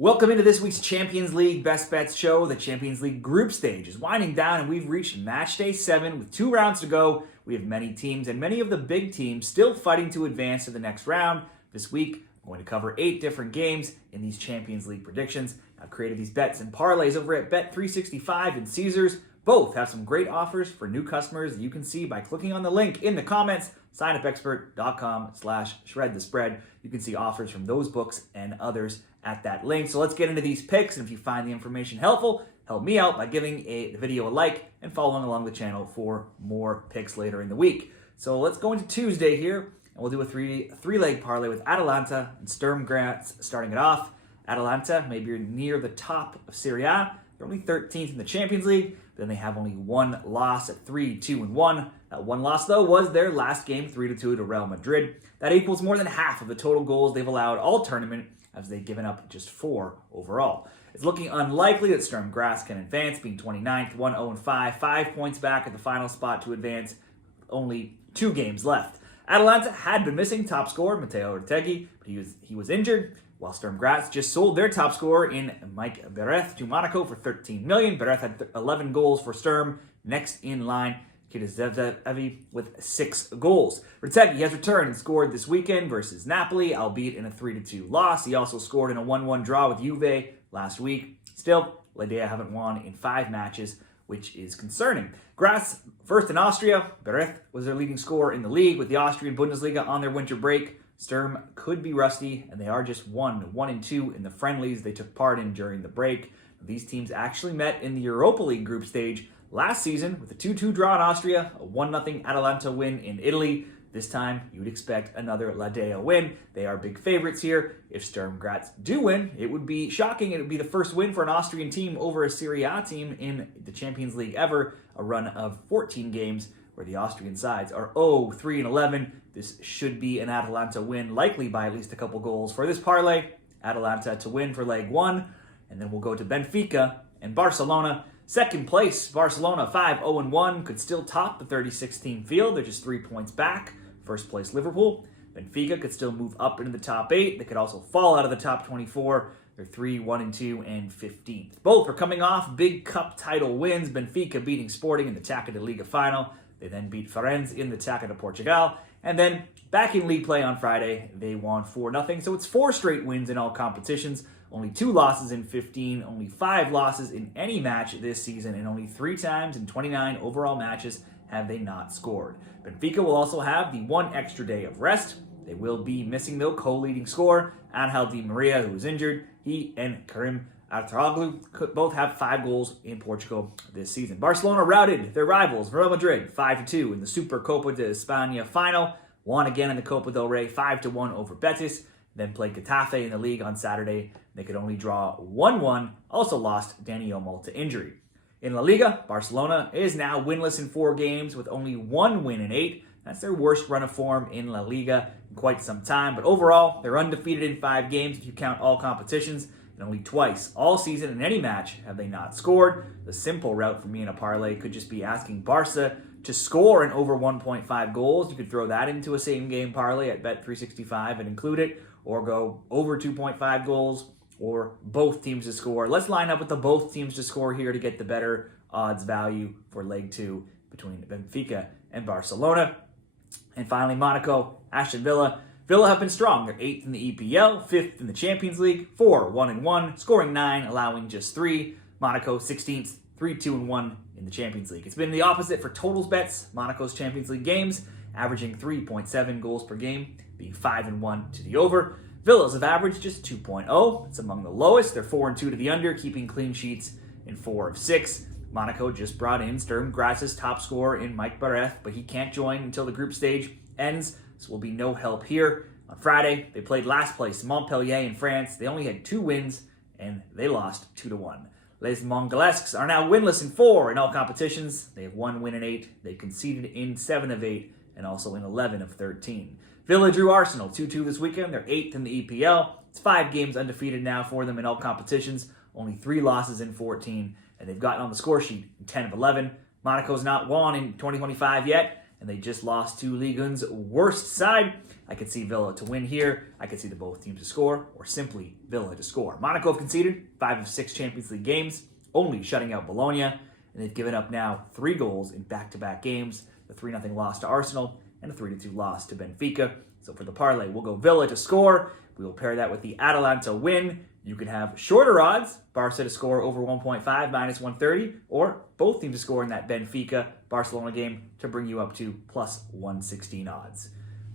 Welcome into this week's Champions League Best Bets show. The Champions League group stage is winding down and we've reached match day 7 with 2 rounds to go. We have many teams and many of the big teams still fighting to advance to the next round. This week, I'm going to cover 8 different games in these Champions League predictions. I've created these bets and parlays over at Bet365 and Caesars. Both have some great offers for new customers that you can see by clicking on the link in the comments, signupexpert.com/shredthespread. You can see offers from those books and others at that link. So let's get into these picks, and if you find the information helpful, help me out by giving the video a like and following along the channel for more picks later in the week. So let's go into Tuesday here, and we'll do a three-leg parlay with Atalanta and Sturm Graz starting it off. Atalanta, maybe you're near the top of Serie A. They're only 13th in the Champions League, but then they have only one loss at 3-2-1. That one loss, though, was their last game, 3-2 to Real Madrid. That equals more than half of the total goals they've allowed all tournament, as they've given up just 4 overall. It's looking unlikely that Sturm Graz can advance, being 29th, 1-0-5, 5 points back at the final spot to advance, only 2 games left. Atalanta had been missing top scorer Metivier, but he was injured, while Sturm Graz just sold their top scorer in Metivier to Monaco for $13 million. Metivier had 11 goals for Sturm. Next in line, Metivier with 6 goals. Metivier has returned and scored this weekend versus Napoli, albeit in a 3-2 loss. He also scored in a 1-1 draw with Juve last week. Still, Leipzig haven't won in 5 matches, which is concerning. Graz, first in Austria. Metivier was their leading scorer in the league with the Austrian Bundesliga on their winter break. Sturm could be rusty, and they are just 1-2 in the friendlies they took part in during the break. These teams actually met in the Europa League group stage last season with a 2-2 draw in Austria, a 1-0 Atalanta win in Italy. This time, you would expect another Leipzig win. They are big favorites here. If Sturm Graz do win, it would be shocking. It would be the first win for an Austrian team over a Serie A team in the Champions League ever, a run of 14 games where the Austrian sides are 0-3-11. This should be an Atalanta win, likely by at least a couple goals. For this parlay, Atalanta to win for leg 1, and then we'll go to Benfica and Barcelona. Second place, Barcelona, 5-0-1, could still top the 36-team field. They're just 3 points back. First place, Liverpool. Benfica could still move up into the top 8. They could also fall out of the top 24. They're 3-1-2 and 15th. Both are coming off big cup title wins. Benfica beating Sporting in the Taça da Liga final. They then beat Farense in the Taça de Portugal. And then back in league play on Friday, they won 4-0. So it's 4 straight wins in all competitions. Only 2 losses in 15, only 5 losses in any match this season, and only 3 times in 29 overall matches have they not scored. Benfica will also have the 1 extra day of rest. They will be missing, though, co-leading scorer Angel Di Maria, who is injured. He and Karim Arturoglu could both have 5 goals in Portugal this season. Barcelona routed their rivals, Real Madrid, 5-2 in the Supercopa de España final. Won again in the Copa del Rey, 5-1 over Betis. Then played Getafe in the league on Saturday. They could only draw 1-1. Also lost Dani Olmo to injury. In La Liga, Barcelona is now winless in 4 games with only 1 win in 8. That's their worst run of form in La Liga in quite some time. But overall, they're undefeated in 5 games if you count all competitions. And only twice all season in any match have they not scored. The simple route for me in a parlay could just be asking Barca to score an over 1.5 goals. You could throw that into a same-game parlay at Bet365 and include it, or go over 2.5 goals, or both teams to score. Let's line up with the both teams to score here to get the better odds value for leg 2 between Benfica and Barcelona. And finally, Monaco, Aston Villa. Villa have been strong. They're 8th in the EPL, 5th in the Champions League, 4-1-1, scoring 9, allowing just 3. Monaco, 16th, 3-2-1 in the Champions League. It's been the opposite for totals bets. Monaco's Champions League games, averaging 3.7 goals per game, being 5-1 to the over. Villa's have averaged just 2.0. It's among the lowest. They're 4-2 to the under, keeping clean sheets in 4 of 6. Monaco just brought in Sturm Graz's top scorer in Metivier, but he can't join until the group stage ends, so will be no help here. On Friday, they played last place Montpellier in France. They only had 2 wins, and they lost 2-1. Les Monégasques are now winless in 4 in all competitions. They have 1 win in 8. They conceded in 7 of 8, and also in 11 of 13. Villa drew Arsenal 2-2 this weekend. They're 8th in the EPL. It's 5 games undefeated now for them in all competitions. Only 3 losses in 14, and they've gotten on the score sheet in 10 of 11. Monaco's not won in 2025 yet, and they just lost to Ligue 1's worst side. I could see Villa to win here. I could see the both teams to score, or simply Villa to score. Monaco have conceded 5 of 6 Champions League games, only shutting out Bologna, and they've given up now 3 goals in back-to-back games, the 3-0 loss to Arsenal and a 3-2 loss to Benfica. So for the parlay, we'll go Villa to score. We will pair that with the Atalanta win. You can have shorter odds, Barca to score over 1.5, minus 130, or both teams to score in that Benfica-Barcelona game to bring you up to plus 116 odds.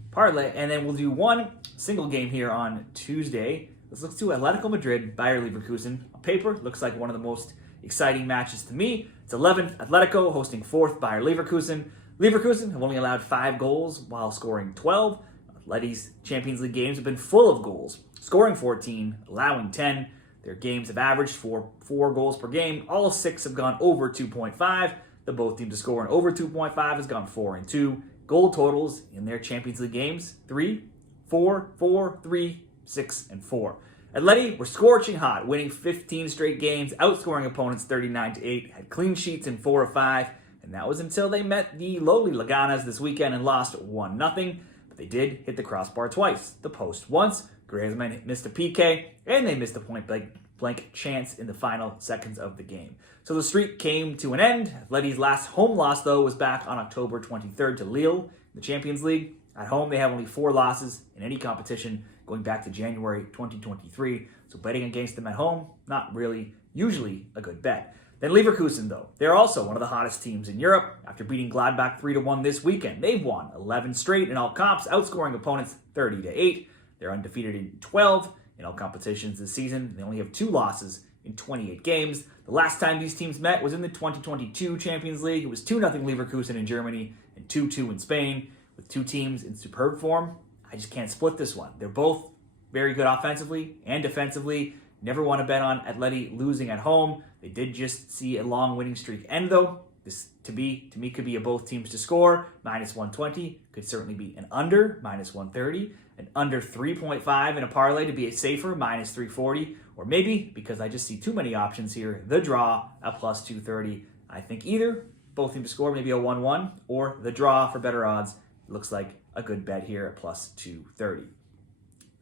Parlay, and then we'll do one single game here on Tuesday. Let's look to Atletico Madrid, Bayer Leverkusen. On paper, looks like one of the most exciting matches to me. It's 11th Atletico hosting 4th Bayer Leverkusen. Leverkusen have only allowed 5 goals while scoring 12. Atleti's Champions League games have been full of goals, scoring 14, allowing 10. Their games have averaged 4 goals per game. All 6 have gone over 2.5. The both teams to score in over 2.5 has gone 4 and 2. Goal totals in their Champions League games, 3, 4, 4, 3, 6, and 4. Atleti were scorching hot, winning 15 straight games, outscoring opponents 39-8, had clean sheets in 4 of 5, and that was until they met the lowly Leganes this weekend and lost 1-0. But they did hit the crossbar twice, the post once. Griezmann missed a PK, and they missed a point-blank chance in the final seconds of the game. So the streak came to an end. Atleti's last home loss, though, was back on October 23rd to Lille in the Champions League. At home, they have only 4 losses in any competition going back to January 2023. So betting against them at home, not really usually a good bet. Then Leverkusen, though. They're also one of the hottest teams in Europe. After beating Gladbach 3-1 this weekend, they've won 11 straight in all comps, outscoring opponents 30-8. They're undefeated in 12 in all competitions this season. They only have 2 losses in 28 games. The last time these teams met was in the 2022 Champions League. It was 2-0 Leverkusen in Germany and 2-2 in Spain. With 2 teams in superb form, I just can't split this one. They're both very good offensively and defensively. Never want to bet on Atleti losing at home. They did just see a long winning streak end, though. This, to me, could be a both teams to score, minus 120. Could certainly be an under, minus 130. An under 3.5 in a parlay to be a safer, minus 340. Or maybe, because I just see too many options here, the draw at plus 230. I think either both teams to score, maybe a 1-1, or the draw for better odds. It looks like a good bet here at plus 230.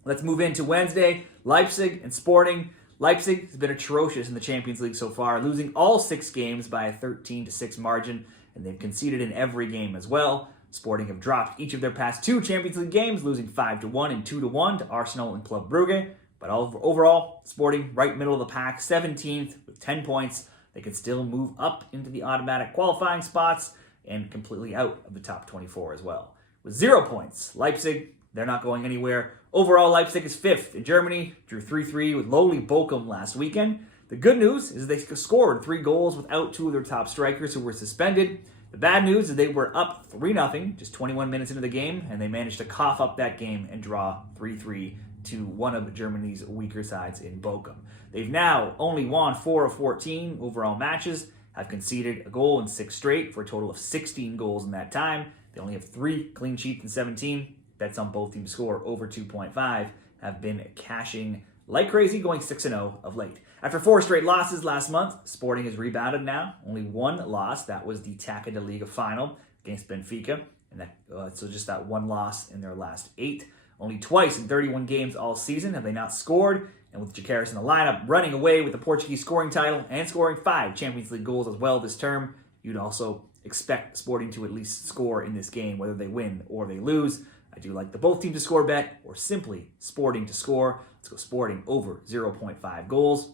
Let's move into Wednesday. Leipzig and Sporting. Leipzig has been atrocious in the Champions League so far, losing all 6 games by a 13-6 margin, and they've conceded in every game as well. Sporting have dropped each of their past 2 Champions League games, losing 5-1 and 2-1 to Arsenal and Club Brugge. But overall, Sporting right middle of the pack, 17th with 10 points. They can still move up into the automatic qualifying spots and completely out of the top 24 as well. With 0 points, Leipzig, they're not going anywhere. Overall, Leipzig is 5th in Germany, drew 3-3 with lowly Bochum last weekend. The good news is they scored 3 goals without 2 of their top strikers who were suspended. The bad news is they were up 3-0 just 21 minutes into the game, and they managed to cough up that game and draw 3-3 to one of Germany's weaker sides in Bochum. They've now only won 4 of 14 overall matches, have conceded a goal in 6 straight for a total of 16 goals in that time. They only have 3 clean sheets in 17. Bets on both teams to score over 2.5 have been cashing like crazy, going 6-0 of late. After 4 straight losses last month, Sporting has rebounded now. Only 1 loss. That was the Taça da Liga final against Benfica. And so just that 1 loss in their last 8. Only twice in 31 games all season have they not scored. And with Jacaris in the lineup, running away with the Portuguese scoring title and scoring 5 Champions League goals as well this term, you'd also expect Sporting to at least score in this game, whether they win or they lose. I do like the both teams to score bet, or simply Sporting to score. Let's go Sporting over 0.5 goals.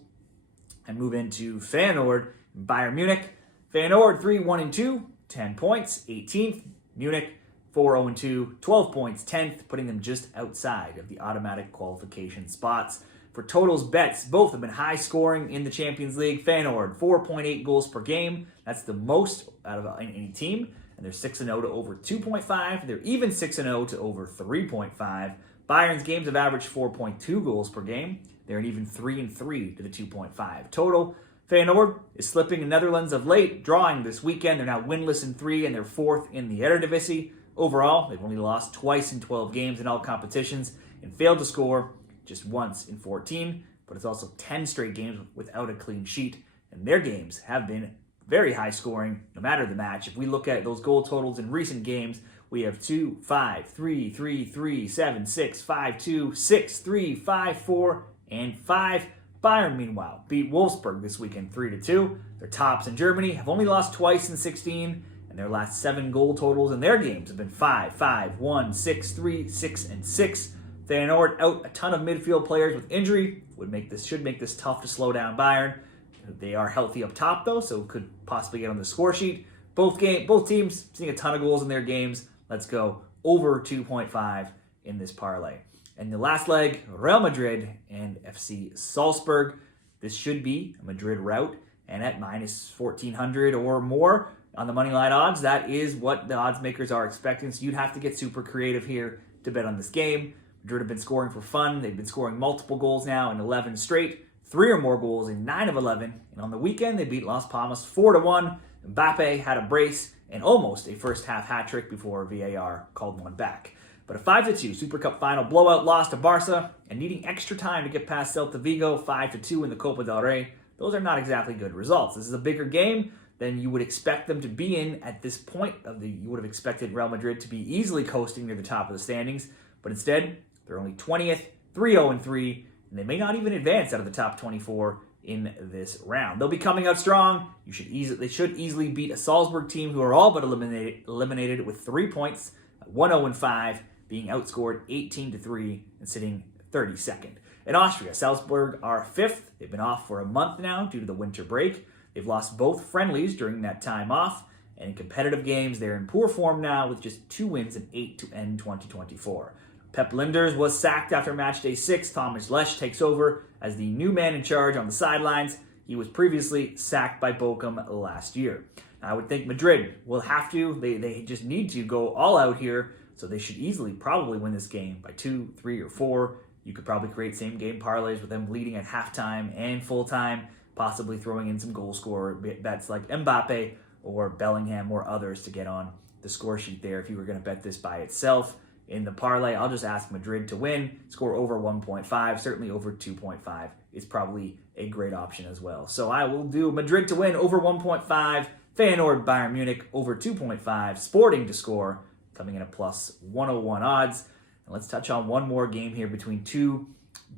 And move into Feyenoord and Bayern Munich. Feyenoord 3-1-2, 10 points, 18th. Munich 4-0-2, 12 points, 10th, putting them just outside of the automatic qualification spots. For totals bets, both have been high scoring in the Champions League. Feyenoord 4.8 goals per game. That's the most out of any team. And they're 6-0 to over 2.5. They're even 6-0 to over 3.5. Bayern's games have averaged 4.2 goals per game. They're an even 3-3 to the 2.5 total. Feyenoord is slipping in Netherlands of late, drawing this weekend. They're now winless in 3, and they're 4th in the Eredivisie. Overall, they've only lost twice in 12 games in all competitions and failed to score just once in 14. But it's also 10 straight games without a clean sheet, and their games have been very high scoring, no matter the match. If we look at those goal totals in recent games, we have 2, 5, 3, 3, 3, 7, 6, 5, 2, 6, 3, 5, 4, and 5. Bayern, meanwhile, beat Wolfsburg this weekend 3-2. Their tops in Germany have only lost twice in 16, and their last 7 goal totals in their games have been 5, 5, 1, 6, 3, 6, and 6. Feyenoord out a ton of midfield players with injury. Should make this tough to slow down Bayern. They are healthy up top, though, so could possibly get on the score sheet. Both teams seeing a ton of goals in their games. Let's go over 2.5 in this parlay. And the last leg, Real Madrid and FC Salzburg. This should be a Madrid rout, and at minus 1,400 or more on the money line odds, that is what the odds makers are expecting. So you'd have to get super creative here to bet on this game. Madrid have been scoring for fun. They've been scoring multiple goals now in 11 straight, 3 or more goals in 9 of 11. And on the weekend, they beat Las Palmas 4-1. Mbappe had a brace and almost a first-half hat-trick before VAR called one back. But a 5-2 Super Cup final blowout loss to Barca, and needing extra time to get past Celta Vigo 5-2 in the Copa del Rey, those are not exactly good results. This is a bigger game than you would expect them to be in at this point. You would have expected Real Madrid to be easily coasting near the top of the standings, but instead, they're only 20th, 3-0-3, and they may not even advance out of the top 24 in this round. They'll be coming out strong. They should easily beat a Salzburg team who are all but eliminated with 3 points, 1-0-5, being outscored 18-3 and sitting 32nd. In Austria, Salzburg are 5th. They've been off for a month now due to the winter break. They've lost both friendlies during that time off, and in competitive games, they're in poor form now with just 2 wins and 8 to end 2024. Pep Linders was sacked after matchday 6. Thomas Lesch takes over as the new man in charge on the sidelines. He was previously sacked by Bochum last year. Now, I would think Madrid will have to. They just need to go all out here, so they should easily probably win this game by 2, 3, or 4. You could probably create same-game parlays with them leading at halftime and full-time, possibly throwing in some goal scorer bets like Mbappe or Bellingham or others to get on the score sheet there if you were going to bet this by itself. In the parlay, I'll just ask Madrid to win, score over 1.5, certainly over 2.5 is probably a great option as well. So I will do Madrid to win over 1.5, Feyenoord, Bayern Munich over 2.5, Sporting to score, coming in at plus 101 odds. And let's touch on one more game here between two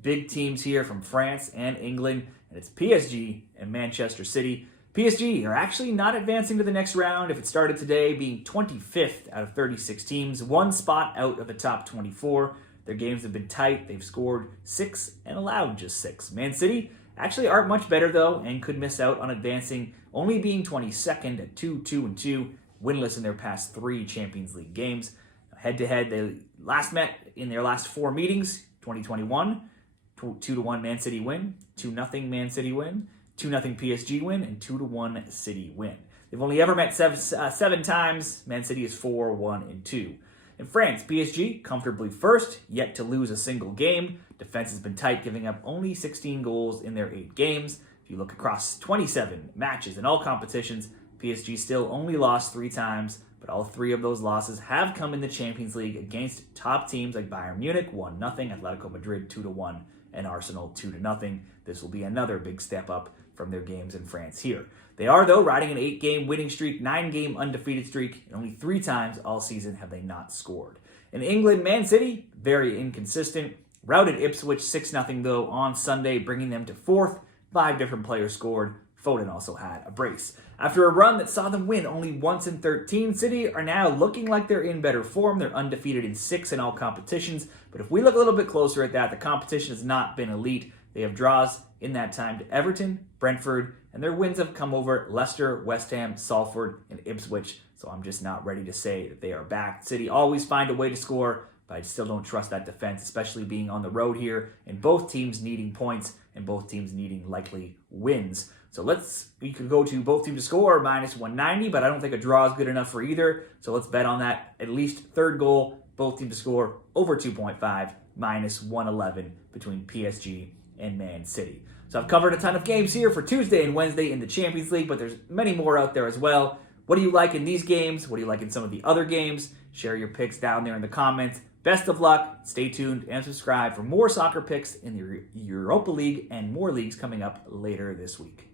big teams here from France and England, and it's PSG and Manchester City. PSG are actually not advancing to the next round if it started today, being 25th out of 36 teams, 1 spot out of the top 24. Their games have been tight. They've scored 6 and allowed just 6. Man City actually aren't much better, though, and could miss out on advancing, only being 22nd at 2-2-2, winless in their past 3 Champions League games. Head-to-head, they last met in their last 4 meetings, 2021, 2-1 Man City win, 2-0 Man City win, 2-0 PSG win, and 2-1 City win. They've only ever met 7 times. Man City is 4-1-2. In France, PSG comfortably first, yet to lose a single game. Defense has been tight, giving up only 16 goals in their 8 games. If you look across 27 matches in all competitions, PSG still only lost 3 times, but all 3 of those losses have come in the Champions League against top teams like Bayern Munich, 1-0, Atletico Madrid, 2-1, and Arsenal, 2-0. This will be another big step up from their games in France here. They are, though, riding an 8-game winning streak, 9-game undefeated streak, and only 3 times all season have they not scored. In England, Man City, very inconsistent. Routed Ipswich 6-0, though, on Sunday, bringing them to 4th. 5 different players scored. Foden also had a brace. After a run that saw them win only once in 13, City are now looking like they're in better form. They're undefeated in 6 in all competitions. But if we look a little bit closer at that, the competition has not been elite. They have draws in that time to Everton, Brentford, and their wins have come over Leicester, West Ham, Salford, and Ipswich. So I'm just not ready to say that they are back. City always find a way to score, but I still don't trust that defense, especially being on the road here, and both teams needing points and both teams needing likely wins. So we could go to both teams to score minus 190, but I don't think a draw is good enough for either. So let's bet on that at least 3rd goal, both teams to score over 2.5, minus 111 between PSG and Man City. So I've covered a ton of games here for Tuesday and Wednesday in the Champions League, but there's many more out there as well. What do you like in these games? What do you like in some of the other games? Share your picks down there in the comments. Best of luck. Stay tuned and subscribe for more soccer picks in the Europa League and more leagues coming up later this week.